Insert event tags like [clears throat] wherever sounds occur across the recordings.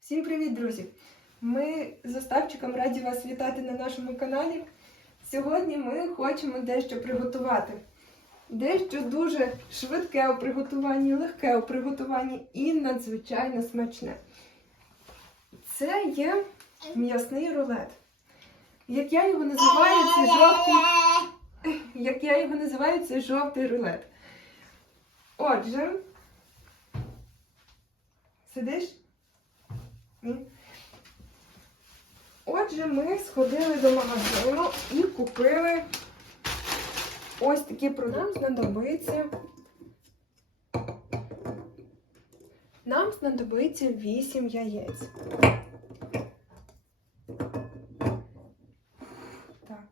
Всім привіт, друзі! Ми з Остапчиком раді вас вітати на нашому каналі. Сьогодні ми хочемо дещо приготувати. Дещо дуже швидке у приготуванні, легке у приготуванні і надзвичайно смачне. Це є м'ясний рулет. Як я його називаю, це жовтий, як я його називаю, це жовтий рулет. Отже, сидиш? Ні. Отже, ми сходили до магазину і купили ось такі продукти. Нам знадобиться. Нам знадобиться 8 яєць. Так.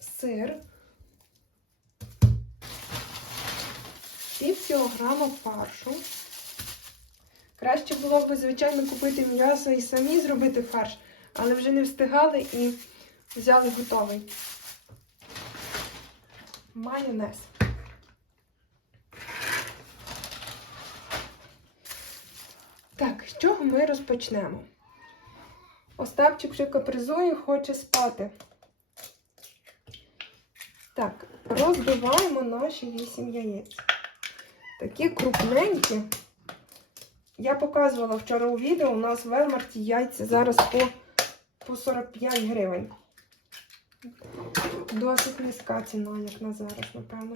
Сир. Пів кілограма фаршу. Краще було б, звичайно, купити м'ясо і самі зробити фарш, але вже не встигали і взяли готовий. Майонез. Так, з чого ми розпочнемо? Остапчик вже капризує, хоче спати. Так, розбиваємо наші 8 яєць. Такі крупненькі. Я показувала вчора у відео, у нас в Велмарті яйця зараз по, по 45 гривень. Досить низька ціна, як на зараз, напевно.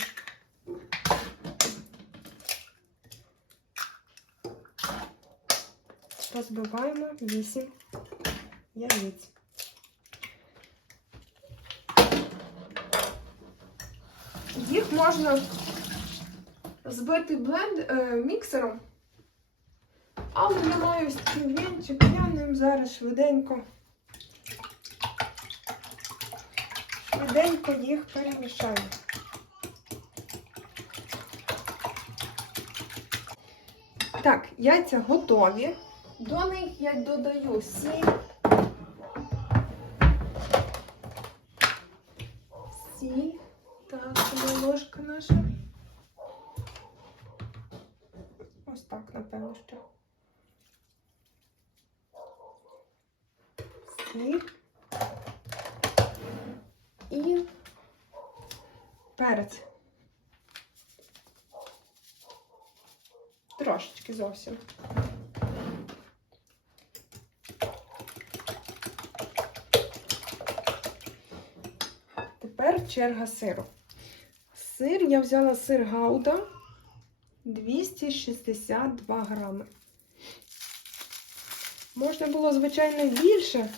Розбиваємо 8 яєць. Їх можна збити бленд е, міксером. Але я маю ось такий вінчик, я ним зараз швиденько, швиденько їх перемішаю. Так, яйця готові. До них я додаю сіль. Сіль. Так, ложка наша. Ось так, напевно, що. Сіль. І перець. Трошечки зовсім. Тепер черга сиру. Сир я взяла сир Гауда 262 грами. Можна було, звичайно, більше,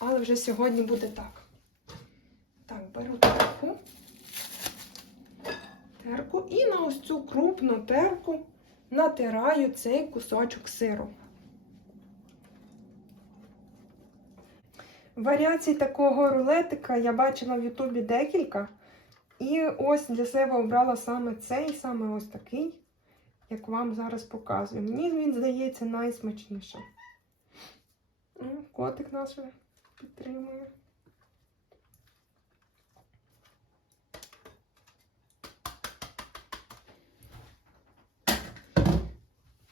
але вже сьогодні буде так. Так, беру терку. Терку і на ось цю крупну терку натираю цей кусочок сиру. Варіацій такого рулетика я бачила в Ютубі декілька. І ось для себе обрала саме цей, саме ось такий, як вам зараз показую. Мені він здається найсмачнішим. Ну, Котик наш підтримує.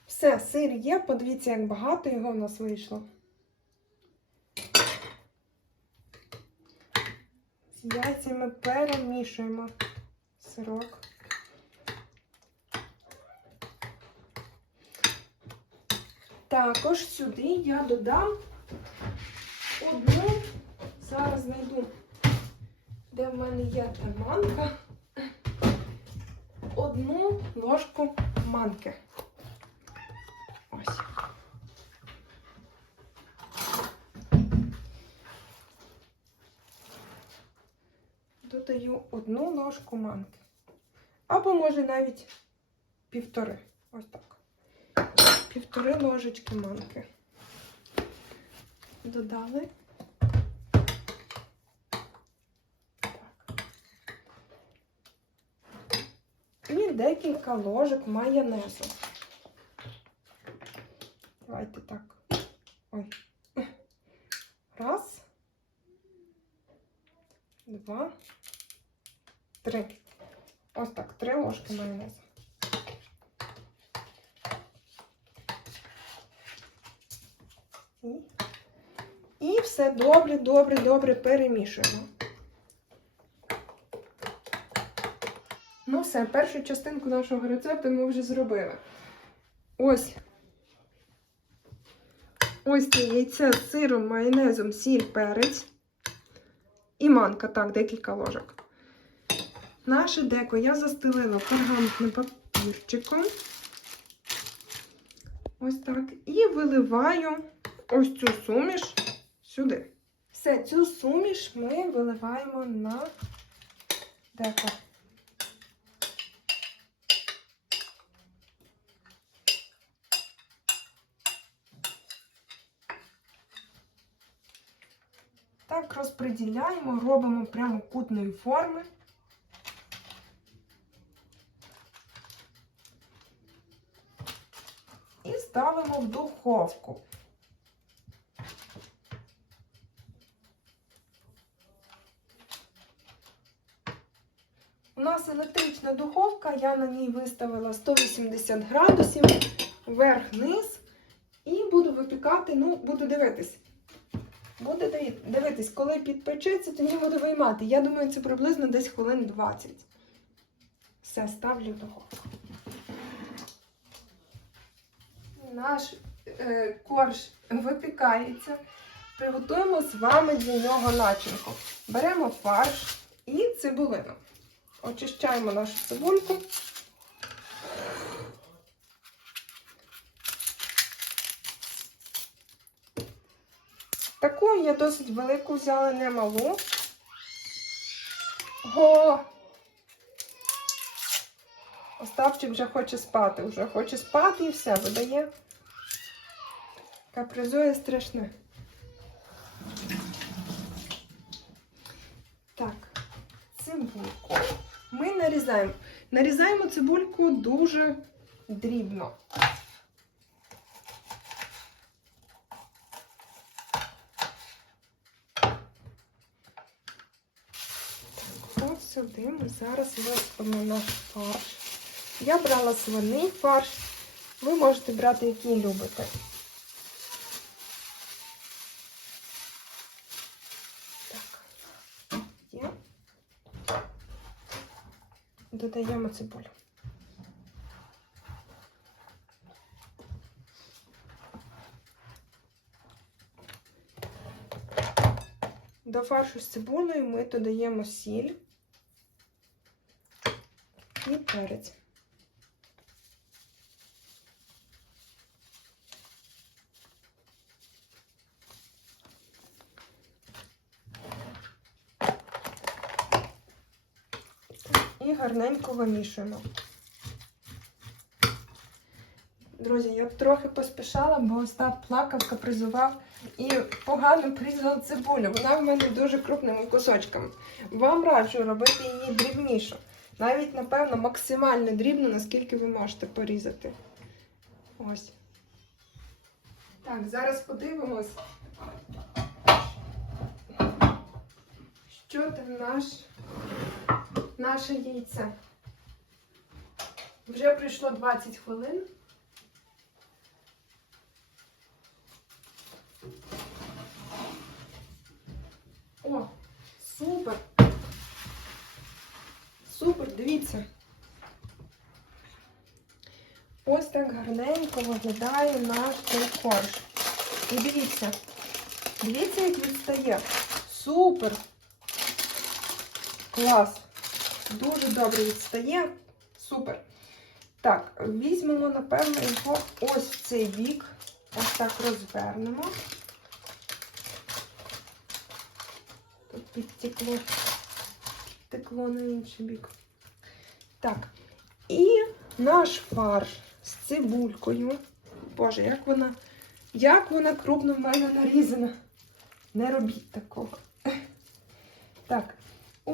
Все, сир є, подивіться, як багато його в нас вийшло. З яйцями перемішуємо сирок. Також сюди я додам одну, зараз знайду, де в мене є та манка, одну ложку манки. Ось. Додаю одну ложку манки. Або може навіть півтори. Ось так. Півтори ложечки манки додали. Так. І декілька ложок майонезу. Давайте так. Ой. Раз. Два, три. Ось так, три ложки майонезу. І все добре, добре, добре перемішуємо. Ну, все, першу частинку нашого рецепту ми вже зробили. Ось. Ось це яйце з сиром, майонезом, сіль, перець. І манка, так, декілька ложок. Наше деко я застелила пергаментним папірчиком. Ось так. І виливаю ось цю суміш сюди. Все, цю суміш ми виливаємо на деко. Так розподіляємо, робимо прямокутної форми. І ставимо в духовку. Нас електрична духовка, я на ній виставила 180 градусів, вверх-вниз. І буду випікати, ну, буду дивитись. Буду дивитись, коли підпечеться, тоді буду виймати. Я думаю, це приблизно десь хвилин 20. Все, ставлю духовку. Наш е, корж випікається. Приготуємо з вами для нього начинку. Беремо фарш і цибулину. Очищаємо нашу цибульку. Таку я досить велику взяла, не малу. Го! Остапчик вже хоче спати, вже хоче спати і все видає. Капризує страшне. Так, цибульку ми нарізаємо. Нарізаємо цибульку дуже дрібно. От сюди ми зараз висипемо наш фарш. Я брала свиний фарш. Ви можете брати, який любите. Так. Є. Додаємо цибулю. До фаршу з цибулею ми додаємо сіль і перець. І гарненько вимішуємо. Друзі, я трохи поспішала, бо Остап плакав, капризував і погано порізав цибулю. Вона в мене дуже крупними кусочками. Вам раджу робити її дрібнішу. Навіть, напевно, максимально дрібно, наскільки ви можете порізати. Ось. Так, зараз подивимось, що там наш, наше яйце. Вже пройшло 20 хвилин. О, супер! Супер, дивіться. Ось так гарненько виглядає наш корж. І дивіться, дивіться, як відстає. Супер! Клас! Дуже добре відстає. Супер. Так, візьмемо, напевно, його ось в цей бік. Ось так розвернемо. Тут підтекло, текло на інший бік. Так. І наш фарш з цибулькою. Боже, як вона, як вона крупно в мене нарізана. Не робіть такого. Так,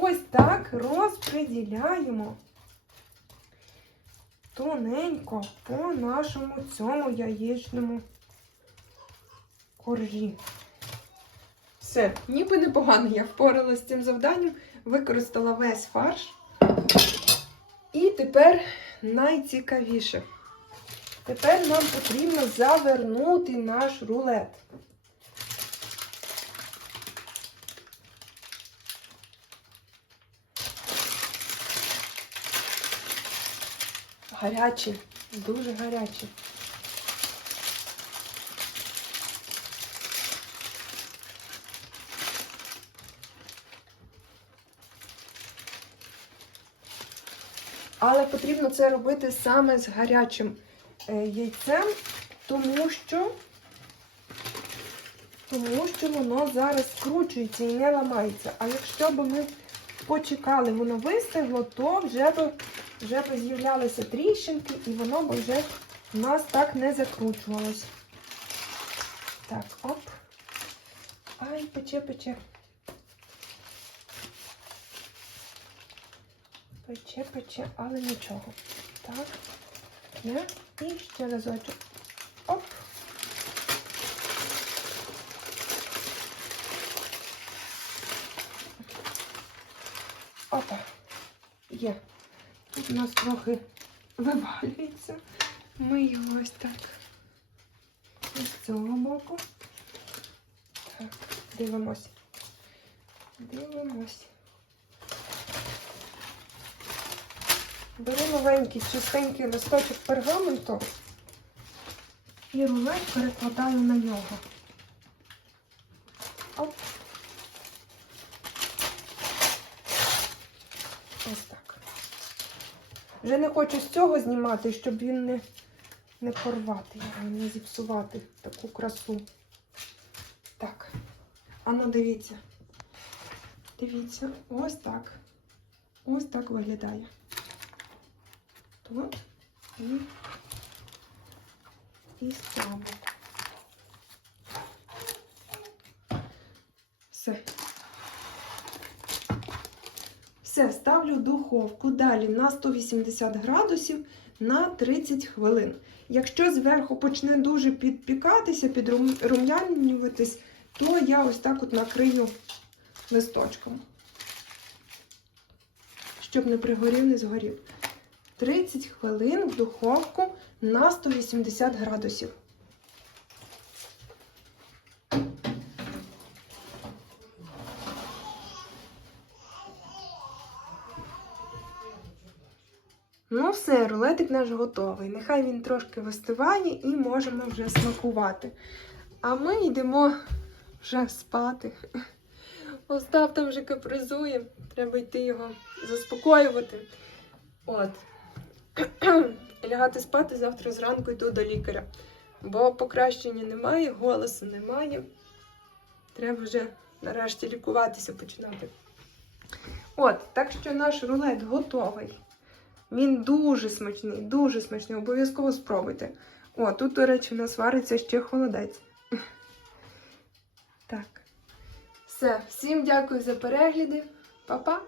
ось так розподіляємо тоненько по нашому цьому яєчному коржі. Все, ніби непогано я впоралася з цим завданням, використала весь фарш. І тепер найцікавіше. Тепер нам потрібно завернути наш рулет. Гарячі, дуже гарячі. Але потрібно це робити саме з гарячим е, яйцем, тому що, тому що воно зараз скручується і не ламається. А якщо б ми почекали, воно вистигло, то вже б, вже б з'являлися тріщинки і воно б вже у нас так не закручувалось. Так, оп. Ай, пече, пече. Пече, пече, але нічого. Так. Не. І ще разочок. Оп. Опа. Є. Тут у нас трохи вивалюється. Ми його ось так. З цього боку. Так, дивимось. Дивимось. Беру новенький чистенький листочок пергаменту і рулет перекладаю на нього. Оп. Ось так. Вже не хочу з цього знімати, щоб він не, не порвати не зіпсувати таку красу. Так. Ану, дивіться. Дивіться, ось так. Ось так виглядає. Тут і, і з цього боку. Все. Все, ставлю в духовку далі на 180 градусів на 30 хвилин. Якщо зверху почне дуже підпікатися, підрум'янюватись, то я ось так от накрию листочком, щоб не пригорів, не згорів. 30 хвилин в духовку на 180 градусів. Ну, все, рулетик наш готовий. Нехай він трошки вистиває і можемо вже смакувати. А ми йдемо вже спати. Остап там вже капризує, треба йти його заспокоювати. От. [clears throat] Лягати спати завтра зранку йду до лікаря. Бо покращення немає, голосу немає. Треба вже нарешті лікуватися починати. От, так що наш рулет готовий. Він дуже смачний, дуже смачний. Обов'язково спробуйте. О, тут, до речі, у нас вариться ще холодець. [laughs] Так. Все, всім дякую за перегляди. Па-па!